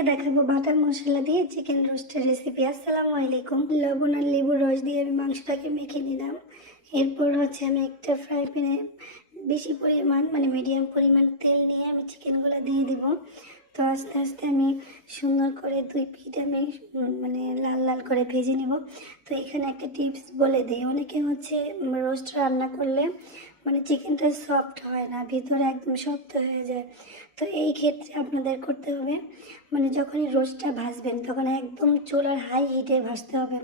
দেখাবো বাটার মশলা দিয়ে চিকেন রোস্টের রেসিপি। আসসালামু আলাইকুম। লবণ আর লেবুর রস দিয়ে আমি মাংসটাকে মেখে নিলাম। এরপর আমি একটা ফ্রাই প্যানে বেশি পরিমাণ মিডিয়াম পরিমাণ তেল নিয়ে আমি চিকেনগুলো দিয়ে দিব। তো আস্তে আস্তে আমি সুন্দর করে দুই পিঠ আমি লাল লাল করে ভেজে নেব। তো এখানে একটা টিপস বলে দিই, অনেকে রোস্ট রান্না করলে চিকেনটা সফট হয় না, ভিতরে একদম শক্ত হয়ে যায়। তো এই ক্ষেত্রে আপনাদের করতে হবে যখনই রোস্টটা ভাজবেন তখন একদম চুলার হাই হিটে ভাজতে হবে,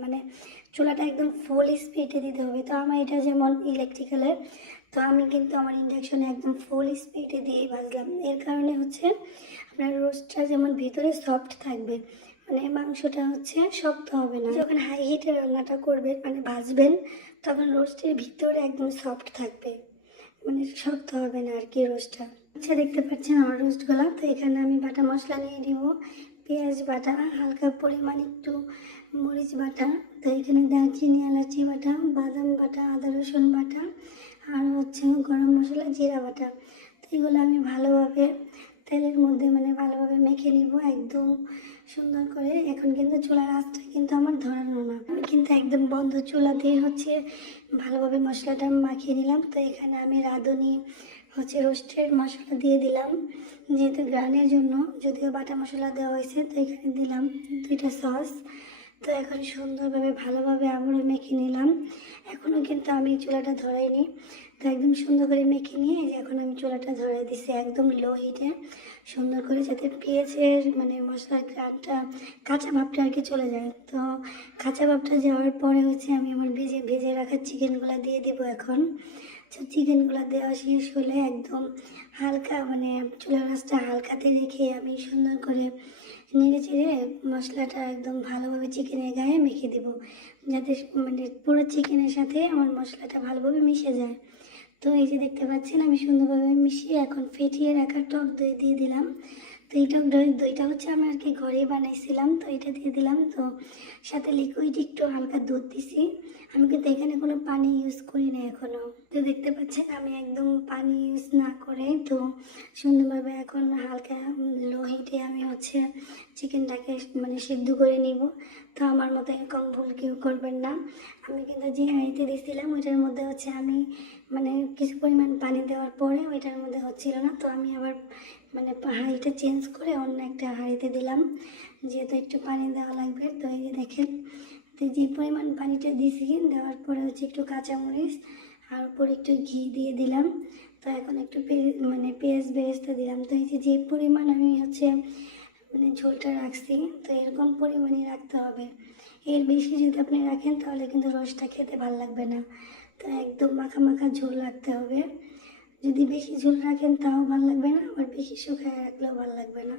চুলাটা একদম ফুল স্পিডে দিতে হবে। তো আমার এটা যেমন ইলেকট্রিক্যালের, তো আমি কিন্তু আমার ইন্ডাকশনে একদম ফুল স্পিডে দিয়ে ভাজলাম। এর কারণে আপনার রোস্টটা যেমন ভিতরে সফট থাকবে, মাংসটা শক্ত হবে না। যখন হাই হিটে রান্নাটা করবেন ভাজবেন, তখন রোস্টের ভিতরে একদম সফট থাকবে, শক্ত হবে না আর কি রোস্টটা। দেখতে পাচ্ছেন আমার রোস্টগুলো। তো এখানে আমি বাটা মশলা নিয়ে দিব, পেঁয়াজ বাটা, হালকা পরিমাণ একটু মরিচ বাটা, তো এখানে দারচিনি এলাচি বাটা, বাদাম বাটা, আদা রসুন বাটা, আর গরম মশলা, জিরা বাটা। তো এগুলো আমি ভালোভাবে তেলের মধ্যে ভালোভাবে মেখে নিব একদম সুন্দর করে। এখন কিন্তু চুলার আঁচটা কিন্তু আমার ধরানো না, আমি কিন্তু একদম বন্ধ চুলাতেই ভালোভাবে মশলাটা মাখিয়ে নিলাম। তো এখানে আমি রাঁধুনি রোস্টের মশলা দিয়ে দিলাম, যেহেতু গ্রানের জন্য, যদিও বাটা মশলা দেওয়া হয়েছে। তো এখানে দিলাম 2টা সস। তো এখন সুন্দরভাবে ভালোভাবে আবারও মেখে নিলাম। এখনও কিন্তু আমি চুলাটা ধরাইনি। তো একদম সুন্দর করে মেখে নিয়ে এখন আমি চুলাটা ধরাই দিছি একদম লো হিটে, সুন্দর করে, যাতে পেঁয়াজের মশলার গ্রানটা, কাঁচা ভাবটা আর কি চলে যায়। তো কাঁচা ভাবটা যাওয়ার পরে আমি আমার ভেজে রাখা চিকেনগুলো দিয়ে দেবো এখন। তো চিকেনগুলো দেওয়া শেষ হলে একদম হালকা চুলার আঁচটা হালকাতে রেখে আমি সুন্দর করে নেড়ে চেড়ে মশলাটা একদম ভালোভাবে চিকেনের গায়ে মেখে দেব, যাতে পুরো চিকেনের সাথে আমার মশলাটা ভালোভাবে মিশে যায়। তো এই যে দেখতে পাচ্ছেন আমি সুন্দরভাবে মিশিয়ে এখন ফেটিয়ে রাখা টক দই দিয়ে দিলাম। তো এই টক দইটা আমি আর কি ঘরেই বানাইছিলাম, তো এটা দিয়ে দিলাম। তো সাথে লিকুইড একটু হালকা দুধ দিছি, আমি কিন্তু এখানে কোনো পানি ইউজ করি না এখনও। তো দেখতে পাচ্ছেন আমি একদম পানি ইউজ না করে তো সুন্দরভাবে এখন হালকা লো হিটে আমি চিকেনটাকে সিদ্ধ করে নিব। তো আমার মতো এরকম ভুল কেউ করবেন না। আমি কিন্তু যে হাঁড়িতে দিয়েছিলাম ওইটার মধ্যে আমি কিছু পরিমাণ পানি দেওয়ার পরে ওইটার মধ্যে হচ্ছিল না, তো আমি আবার হাঁড়িটা চেঞ্জ করে অন্য একটা হাঁড়িতে দিলাম, যেহেতু একটু পানি দেওয়া লাগবে। তো এই যে দেখেন, তো যে পরিমাণ পানিটা দিয়েছি দেওয়ার পরে একটু কাঁচামরিচ আর উপরে একটু ঘি দিয়ে দিলাম। তো এখন একটু পেঁয়াজ বেরেস্তা দিলাম। তো এই যে পরিমাণ আমি ঝোলটা রাখছি, তো এরকম পরিমাণই রাখতে হবে। এর বেশি যদি আপনি রাখেন তাহলে কিন্তু রসটা খেতে ভালো লাগবে না। তো একদম মাখা মাখা ঝোল রাখতে হবে। যদি বেশি ঝোল রাখেন তাও ভালো লাগবে না, আবার বেশি শুকায় রাখলেও ভালো লাগবে না।